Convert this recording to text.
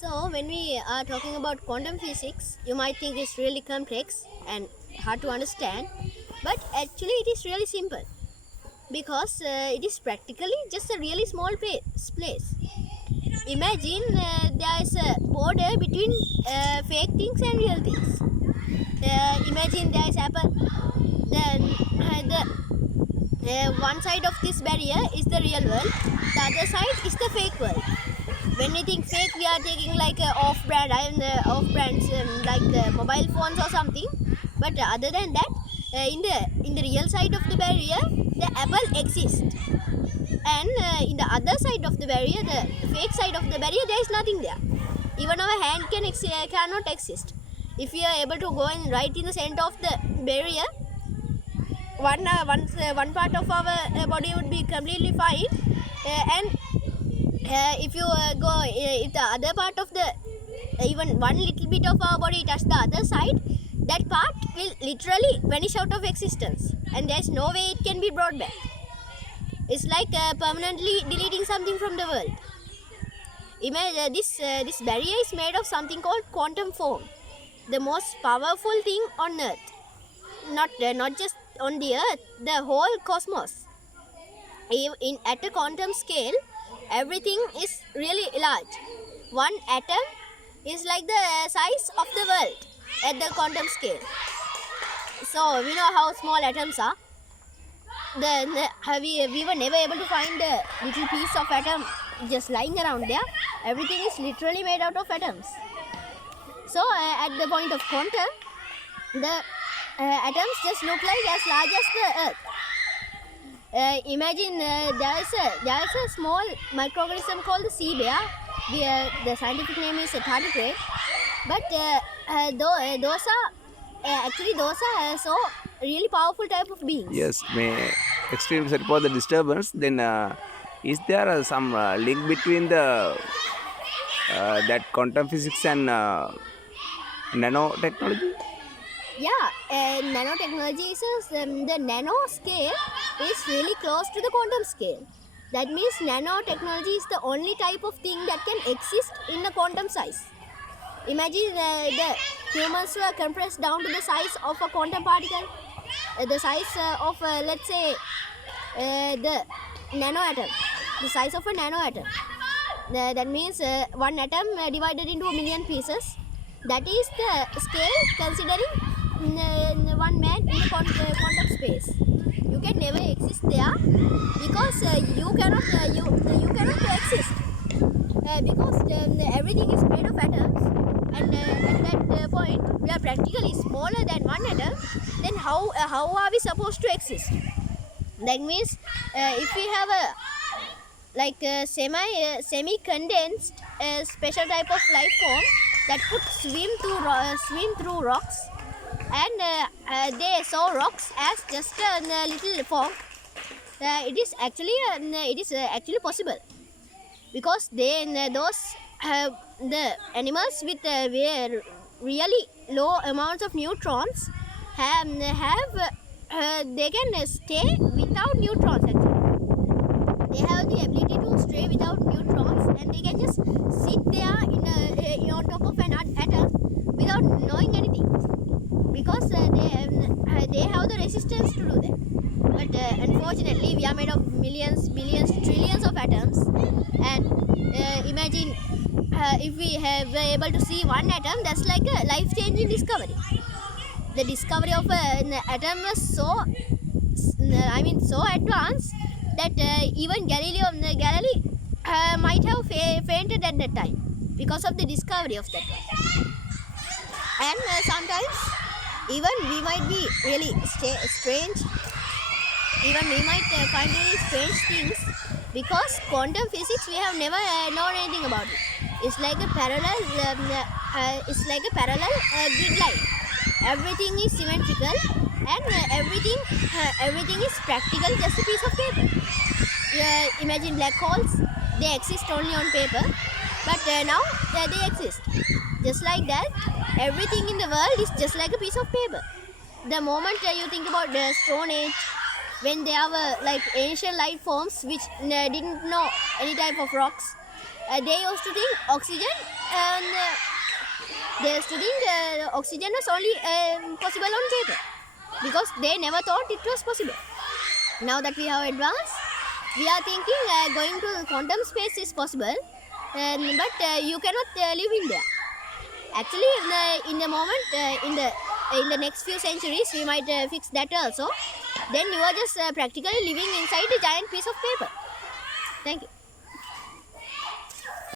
So, when we are talking about quantum physics, you might think it's really complex and hard to understand, but actually, it is really simple because it is practically just a really small place. Imagine there is a border between fake things and real things. Imagine there is apple, then the one side of this barrier is the real world, the other side is the fake world. When we think fake, we are taking like off-brand and off-brands like the mobile phones or something. But other than that, in the real side of the barrier, the apple exists, and in the other side of the barrier, the fake side of the barrier, there is nothing there. Even our hand cannot exist. If we are able to go and right in the center of the barrier, one part of our body would be completely fine, and if you if the other part of the even one little bit of our body touch the other side, that part will literally vanish out of existence, and there's no way it can be brought back. It's like permanently deleting something from the world. Imagine this barrier is made of something called quantum foam, the most powerful thing on Earth. Not just on the Earth, the whole cosmos. At a quantum scale, everything is really large. One atom is like the size of the world at the quantum scale. So we know how small atoms are. We were never able to find a little piece of atom just lying around there. Everything is literally made out of atoms. So at the point of quantum, the atoms just look like as large as the Earth. Imagine there is a small microorganism called the sea bear. The scientific name is tardigrade. But those are so really powerful type of beings. Yes, may extreme sorry for the disturbance. Then, is there some link between the that quantum physics and nanotechnology? Yeah, nanotechnology is the nano scale is really close to the quantum scale. That means nanotechnology is the only type of thing that can exist in a quantum size. Imagine the humans were compressed down to the size of a quantum particle, the size of let's say the nanoatom, the size of a nanoatom. That means one atom divided into a million pieces. That is the scale considering one man in the quantum space. You can never exist there because you cannot exist because everything is made of atoms, and at that point we are practically smaller than one atom. Then how are we supposed to exist? That means if we have a semi condensed special type of life form that could swim through rocks, and they saw rocks as just a little fog. It is actually possible because the animals with really low amounts of neutrons they can stay without neutrons. Actually, they have the ability to stay without neutrons, and they can just sit there on top of an atom without knowing anything because they have the resistance to do that. But unfortunately, we are made of millions, billions, trillions of atoms, and imagine if we were able to see one atom, that's like a life-changing discovery. The discovery of an atom was so advanced that even Galilei might have fainted at that time because of the discovery of that one. And sometimes even we might be really strange. Even we might find really strange things because quantum physics we have never known anything about it. It's like a parallel grid line. Everything is symmetrical, and everything is practical, just a piece of paper. Imagine black holes; they exist only on paper, but now they exist. Just like that, everything in the world is just like a piece of paper. The moment you think about the Stone Age, when there were like ancient life forms which didn't know any type of rocks, they used to think oxygen and they used to think oxygen was only possible on paper because they never thought it was possible. Now that we have advanced, we are thinking going to quantum space is possible, but you cannot live in there. Actually, in the moment, in the next few centuries, we might fix that also. Then you are just practically living inside a giant piece of paper. Thank you.